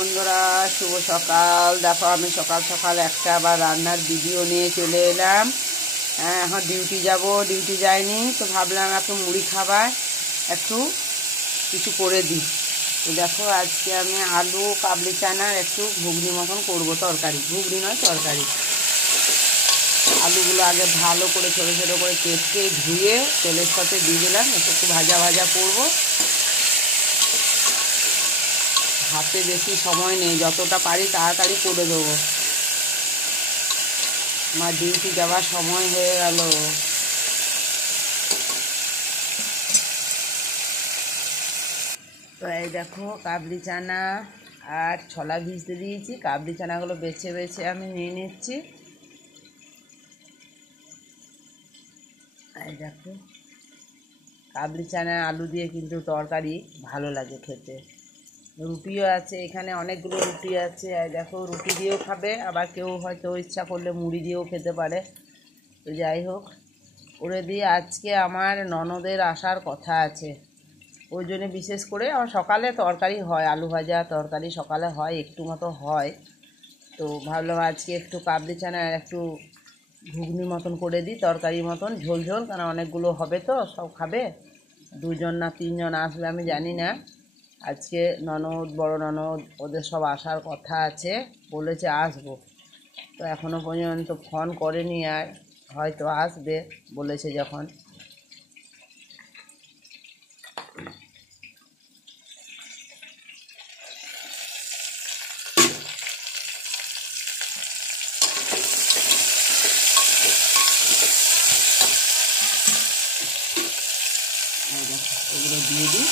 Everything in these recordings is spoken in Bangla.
বন্ধুরা, শুভ সকাল। দেখো আমি সকাল সকাল একটা আবার রান্নার ভিডিও নিয়ে চলে এলাম। এখন ডিউটি যাব, ডিউটি যাইনি তো ভাবলাম একটু মুড়ি খাবার একটু কিছু করে দিই। তো দেখো আজকে আমি আলু কাবলি চানার একটু ঘুগনি মতন করবো, তরকারি, ঘুগনি নয় তরকারি। আলুগুলো আগে ভালো করে ছোটো ছোটো করে কেটে ধুয়ে তেলের সাথে দিয়ে দিলাম, একটু ভাজা ভাজা করবো। হাতে বেশি সময় নেই, যতটা পারি তাড়াতাড়ি করে দেবো। আমার ডিউটি যাওয়ার সময় হয়ে গেল। তো এই দেখো কাবলি চানা আর ছোলা ভিজতে দিয়েছি। কাবলি চানাগুলো বেছে বেছে আমি নিয়ে নিচ্ছি। এই দেখো কাবলি চানা আলু দিয়ে কিন্তু তরকারি ভালো লাগে খেতে। রুটিও আছে এখানে, অনেকগুলো রুটি আছে। দেখো রুটি দিয়েও খাবে, আবার কেউ হয়তো ইচ্ছা করলে মুড়ি দিয়েও খেতে পারে। তো যাই হোক করে দিয়ে, আজকে আমার ননদের আসার কথা আছে, ওই জন্য বিশেষ করে আমার সকালে তরকারি হয়, আলু ভাজা তরকারি সকালে হয়, একটু মতো হয়। তো ভাবলাম আজকে একটু কাবলি চানা আর একটু ঘুগনি মতন করে দিই, তরকারি মতন ঝোল ঝোল, কারণ অনেকগুলো হবে তো সব খাবে। দুজন না তিনজন আসবে আমি জানি না। আজকে ননদ, বড় ননদ ওদের সব আসার কথা আছে, বলেছে আসবো। তো এখনও পর্যন্ত ফোন করেনি, আর হয়তো আসবে বলেছে যখন। এগুলো দিয়ে দিই।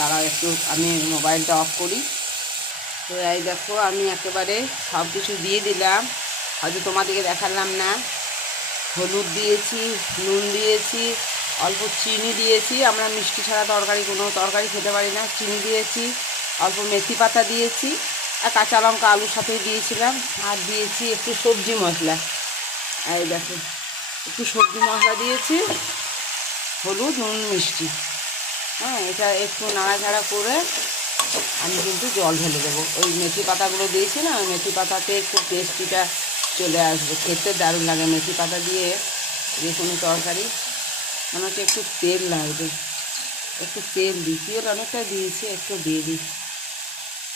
দাঁড়াও একটু আমি মোবাইলটা অফ করি। তো এই দেখো আমি একেবারে সব কিছু দিয়ে দিলাম, হয়তো তোমাদেরকে দেখালাম না। হলুদ দিয়েছি, নুন দিয়েছি, অল্প চিনি দিয়েছি। আমরা মিষ্টি ছাড়া তরকারি কোনো তরকারি খেতে পারি না। চিনি দিয়েছি, অল্প মেথি পাতা দিয়েছি, আর কাঁচা লঙ্কা আলুর সাথেই দিয়েছিলাম। আর দিয়েছি একটু সবজি মশলা। এই দেখো একটু সবজি মশলা দিয়েছি, হলুদ, নুন, মিষ্টি। এটা একটু নাড়াচাড়া করে আমি কিন্তু জল ঢেলে দেবো। ওই মেথি পাতাগুলো দিয়েছি না, ওই মেথি পাতাতে একটু টেস্টিটা চলে আসবে, খেতে দারুণ লাগে মেথি পাতা দিয়ে যে কোনো তরকারি। মনে হচ্ছে একটু তেল লাগবে, একটু তেল দিই, তেল অনেকটা দিয়েছি, একটু দিয়ে দিই।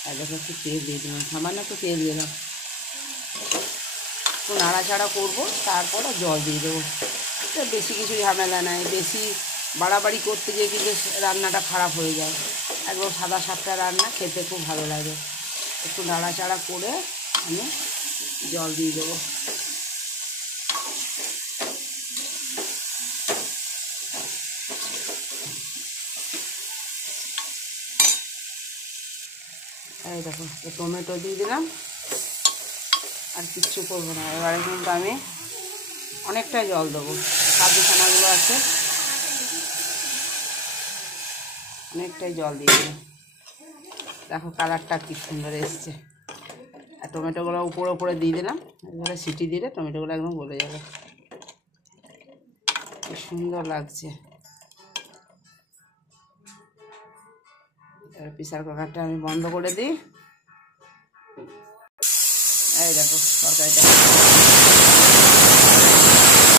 আর দেখো একটু তেল দিয়ে দিলাম, সামান্য একটু তেল দিলাম। একটু নাড়াচাড়া করবো, তারপরে জল দিয়ে দেবো। বেশি কিছু ঝামেলা নাই, বেশি বাড়াবাড়ি করতে গিয়ে কিন্তু রান্নাটা খারাপ হয়ে যায়। একদম সাদা সাপটা রান্না খেতে খুব ভালো লাগে। একটু নাড়াচাড়া করে আমি জল দিয়ে দেবো। এই দেখো টমেটো দিয়ে দিলাম, আর কিচ্ছু করবো না। এবারে কিন্তু আমি অনেকটাই জল দেবো, কাবলি চানাগুলো আছে, অনেকটাই জল দিয়ে দিলাম। দেখো কালারটা কি সুন্দর এসছে। আর টমেটোগুলো উপরে উপরে দিয়ে দিলাম, এবারে সিটি দিলে টমেটোগুলো একদম গলে যাবে। কি সুন্দর লাগছে। এবার প্রেসার কুকারটা আমি বন্ধ করে দিই। এই দেখো তরকারিটা